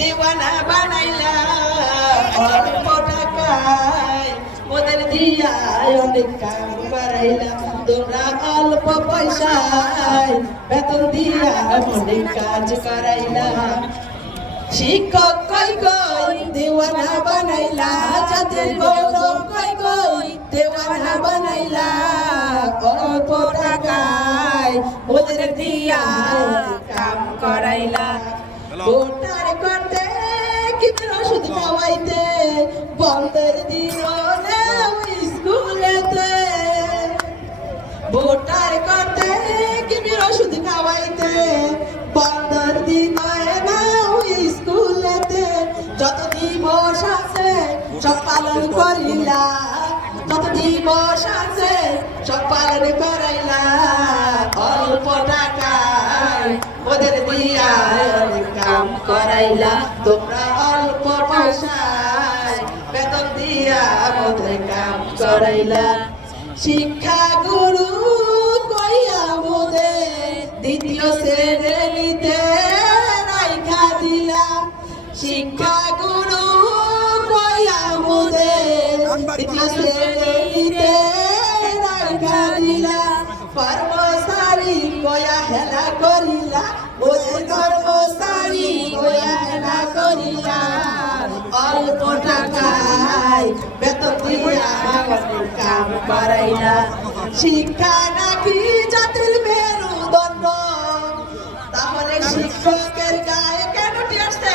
দিওয়ানা বানাইলা অল্প টাকায় ওদের দিয়া অনেক কাম করাইলা তোমরা অল্প পয়সায় বেতন দিয়া অনেক কাজ করাইলা শিক্ষক কই কই দেওয়ানা বানাইলা যাদের গৌরব কই কই দেওয়ানা বানাইলা অল্প টাকায় ওদের দিয়া কাম করাইলা ভোটার করতে কিমের ওষুধ খাওয়াইতে বন্ধের দিন স্কুলেতে ভোটার করতে কিমের ওষুধ খাওয়াইতে বন্ধের দিন স্কুলেতে যত দিবস আছে সব পালন করিলা যত দিবস আছে সব পালন করাইলা অল্প টাকায় ওদের দিয়া কাম করাইলা তোমরা অল্প পয়সায় বেতন দিয়া ওদের কাম করাইলা শিক্ষা গুরু কইয়া মোদের দ্বিতীয় শ্রেণীতে রাইখা দিলা শিক্ষা গুরু কইয়া মোদের দ্বিতীয় শ্রেণীতে রাইখা দিলা কর্মচারী কয়া হেলা করিলা ওদের কর্মচারী কয়া হেলা করিলা অল্প টাকায় বেতন দিয়া কাম করাইলা শিক্ষা নাকি জাতির মেরুদণ্ড তাহলে শিক্ষকের গায়ে কেন টিয়ারছে